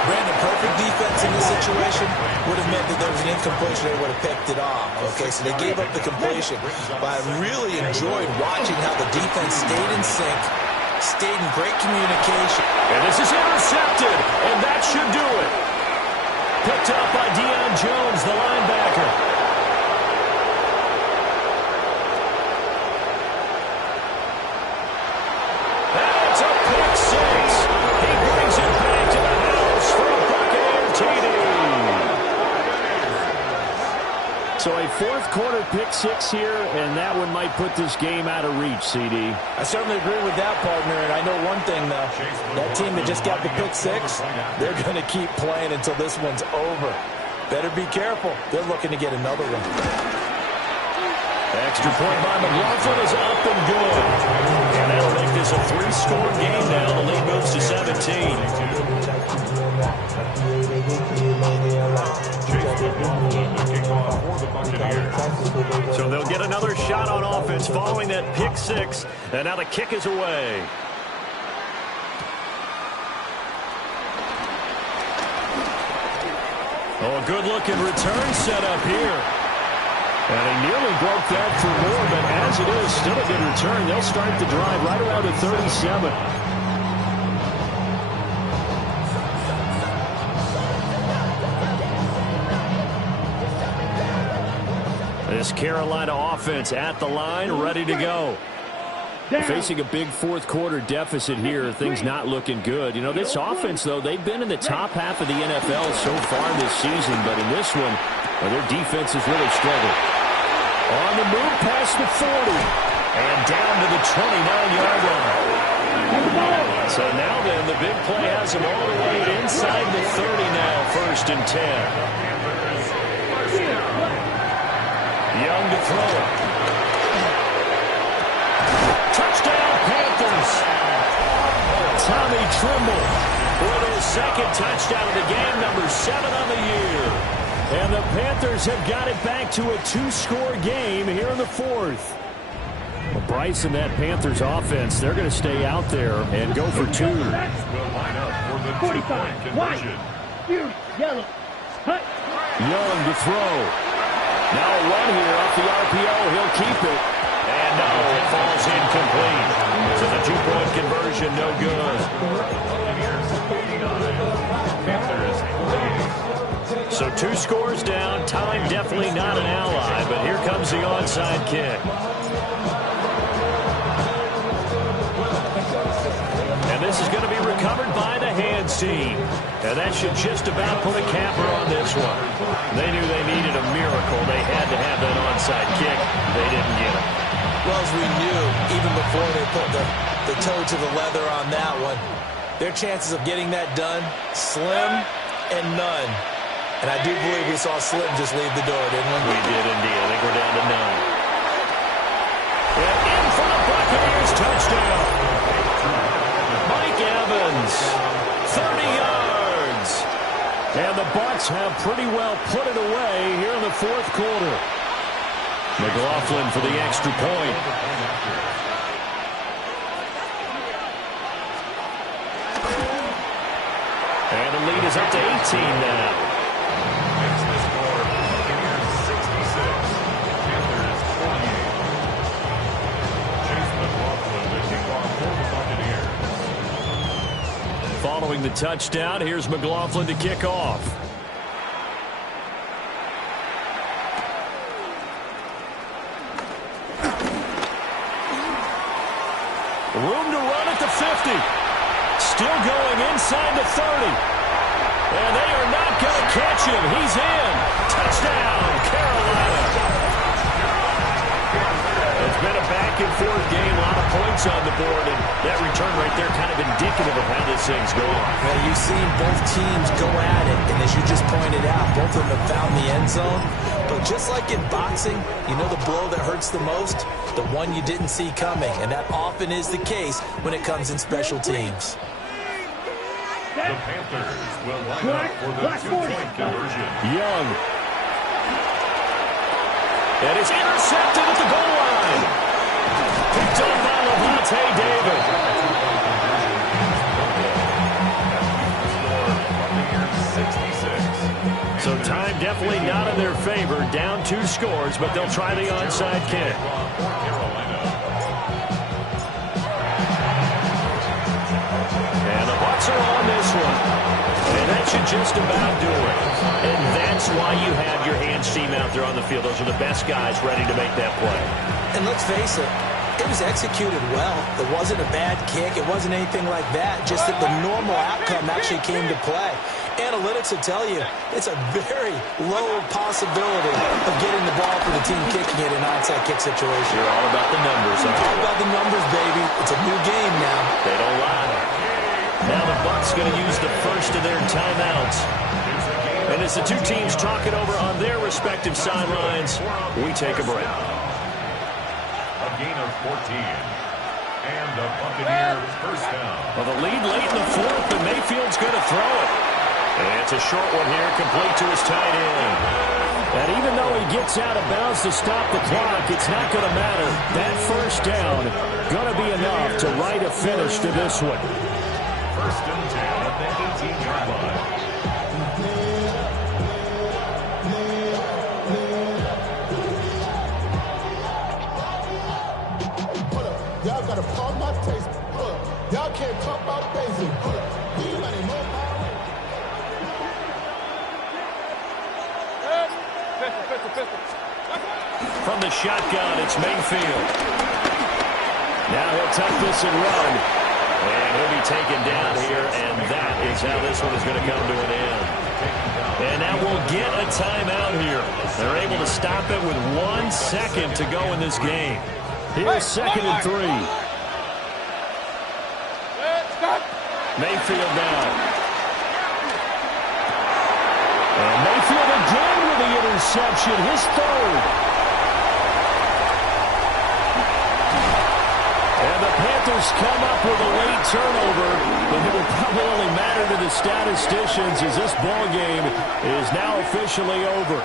Brandon, perfect defense in this situation would have meant that there was an incompletion. They would have picked it off. Okay, so they gave up the completion. But I really enjoyed watching how the defense stayed in sync, stayed in great communication. And this is intercepted, and that should do it. Picked up by Deion Jones, the linebacker. That's a pick 6. He brings it back to the house for a Buccaneer TD. So a 4th quarter pick 6 here, and that one might put this game out of reach, CD. I certainly agree with that, partner, and I know one thing, though. That team that just got the pick 6, they're going to keep playing until this one's over. Better be careful. They're looking to get another one. Extra point by McLaughlin is up and good. And that'll make this a 3-score game now. The lead moves to 17. So they'll get another shot on offense following that pick 6. And now the kick is away. Oh, a good-looking return set up here. And he nearly broke that for more, but as it is, still a good return. They'll start the drive right around the 37. This Carolina offense at the line, ready to go. Facing a big 4th quarter deficit here, things not looking good. You know, this offense, though, they've been in the top half of the NFL so far this season, but in this one, their defense has really struggled. On the to move past the 40. And down to the 29-yard line. So now then, the big play has him all the way inside the 30 now, 1st and 10. Young to throw it. Touchdown, Panthers. Tommy Tremble with his 2nd touchdown of the game, number 7 on the year. And the Panthers have got it back to a 2-score game here in the 4th. Well, Bryce and that Panthers offense, they're going to stay out there and go for 2. Will line up for the 2-point conversion. Yellow. Hut. Young to throw. Now a run here off the RPO. He'll keep it. And no, it falls incomplete. So the 2-point conversion, no good. So 2 scores down. Time definitely not an ally, but here comes the onside kick. And this is going to be recovered by the hands team. And that should just about put a capper on this one. They knew they needed a miracle. They had to have that onside kick. They didn't get it. Well, as we knew, even before they put the toe to the leather on that one, their chances of getting that done, slim and none. And I do believe we saw Slim just leave the door, didn't we? We did indeed. I think we're down to 9. And in for the Buccaneers touchdown. Mike Evans, 30 yards. And the Bucs have pretty well put it away here in the 4th quarter. McLaughlin for the extra point. And the lead is up to 18 now. Makes the score Buccaneers 66, Panthers 48. Chase McLaughlin to kick off for the Buccaneers. Following the touchdown, here's McLaughlin to kick off. Room to run at the 50. Still going inside the 30. And they are not going to catch him. He's in. Touchdown, Carolina. It's been a back-and-forth game. A lot of points on the board. And that return right there kind of indicative of how this thing's going. Well, you've seen both teams go at it. And as you just pointed out, both of them have found the end zone. But just like in boxing, you know the blow that hurts the most? The one you didn't see coming. And that often is the case when it comes in special teams. The Panthers will line up for the 2-point conversion. Young. And it's intercepted at the goal line. Picked up by Lavonte David. So time definitely not in their favor. Down 2 scores, but they'll try the onside kick. And the Bucs are on this one. And that should just about do it. And that's why you have your hands team out there on the field. Those are the best guys ready to make that play. And let's face it, it was executed well. It wasn't a bad kick. It wasn't anything like that. Just that the normal outcome actually came to play. Analytics will tell you it's a very low possibility of getting the ball for the team kicking it in an onside kick situation. You're all about the numbers, huh? All about the numbers, baby. It's a new game now. They don't lie. Now the Bucs going to use the first of their timeouts. And as the 2 teams talk it over on their respective sidelines, we take a break. A gain of 14. And the Buccaneers first down. Well, the lead late in the 4th, and Mayfield's going to throw it. And it's a short one here, complete to his tight end. And even though he gets out of bounds to stop the clock, it's not going to matter. That first down going to be enough to write a finish to this one. First and 10 at the 18-yard line. Y'all got to pump my taste. Y'all can't talk about basic. Anybody know From the shotgun, it's Mayfield. Now he'll tuck this and run. And he'll be taken down here, and that is how this one is going to come to an end. And now we'll get a timeout here. They're able to stop it with 1 second to go in this game. Here's 2nd and 3. Mayfield now. And Mayfield again with the interception, his 3rd. And the Panthers come up with a late turnover, but it will probably only matter to the statisticians as this ball game is now officially over.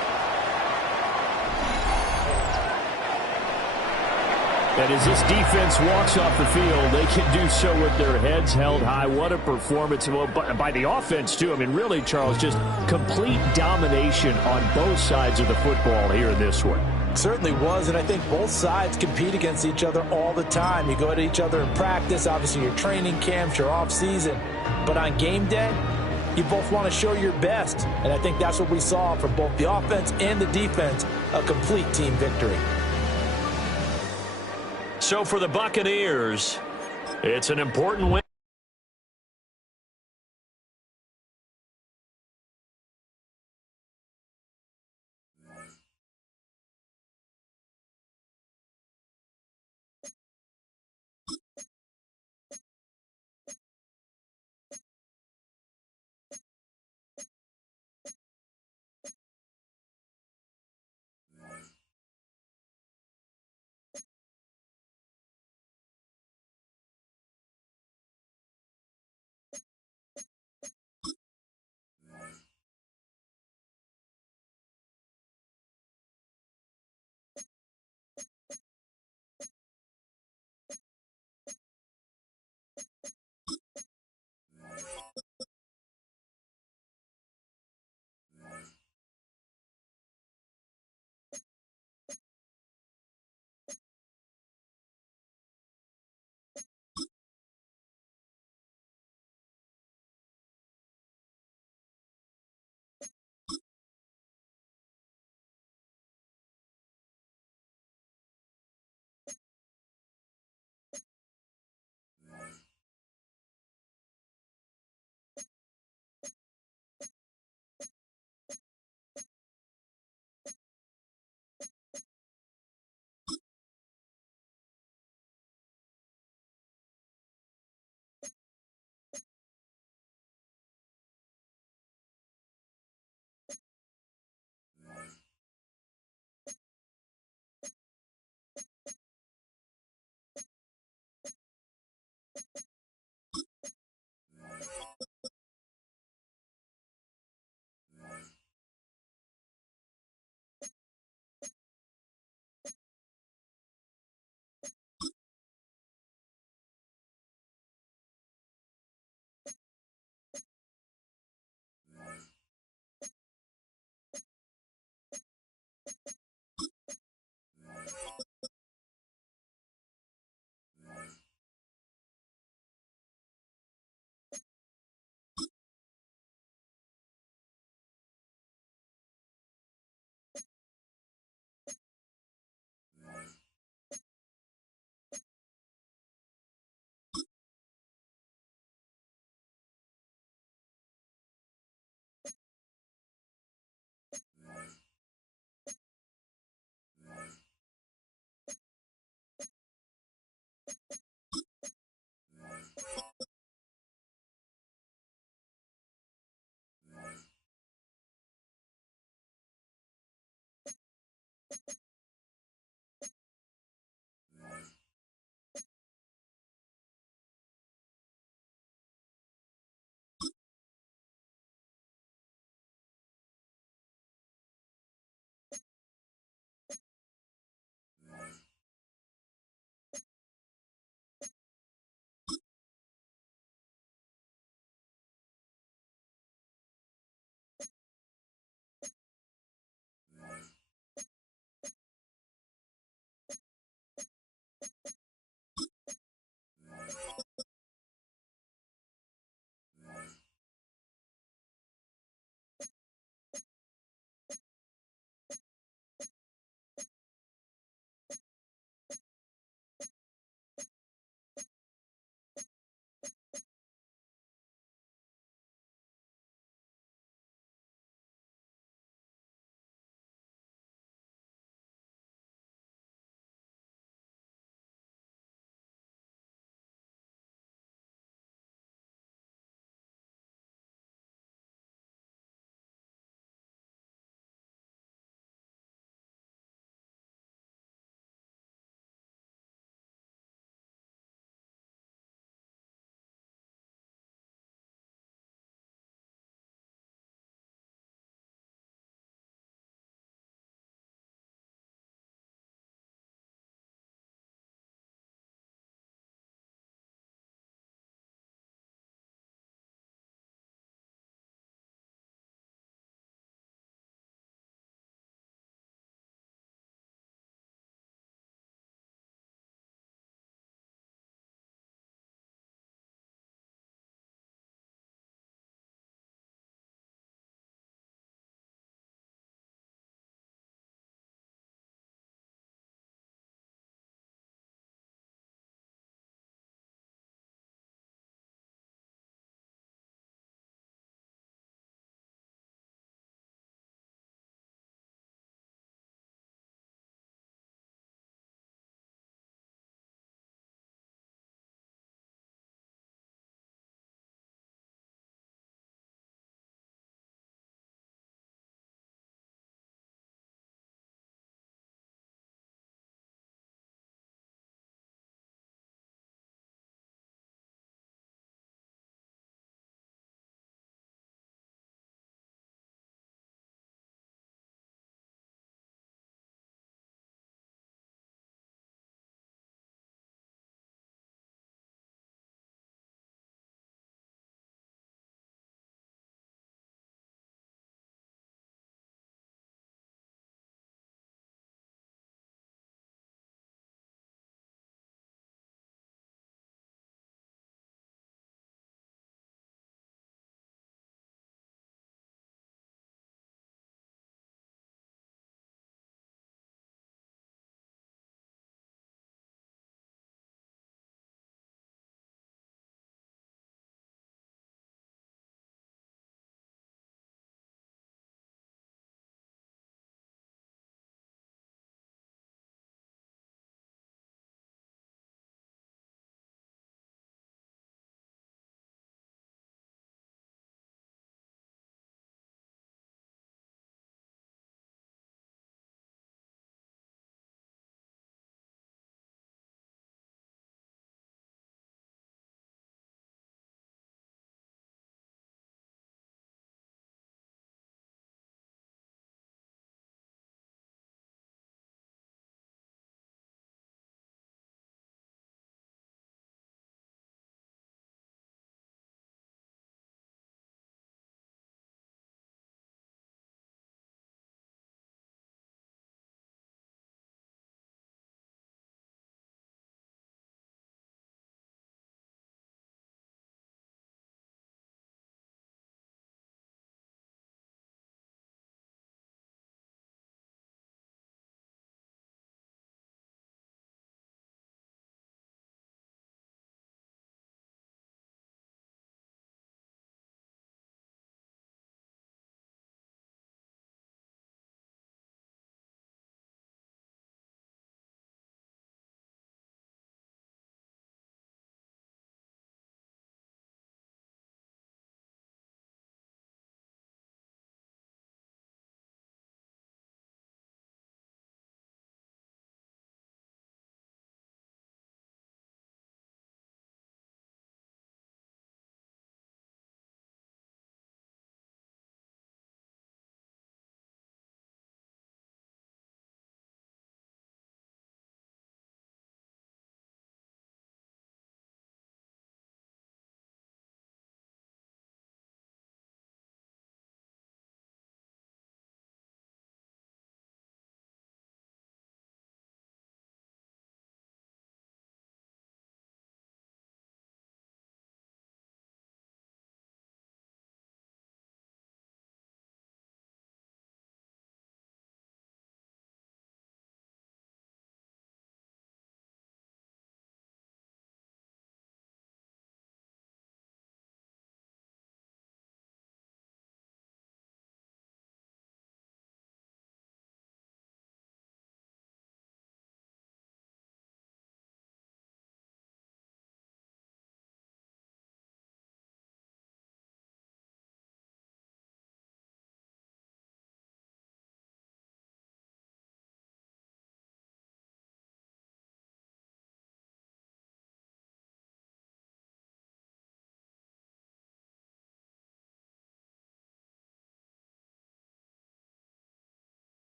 And as this defense walks off the field, they can do so with their heads held high. What a performance by the offense, too. I mean, really, Charles, just complete domination on both sides of the football here in this one. Certainly was, and I think both sides compete against each other all the time. You go at each other in practice, obviously your training camps, your off-season. But on game day, you both want to show your best. And I think that's what we saw from both the offense and the defense, a complete team victory. So for the Buccaneers, it's an important win.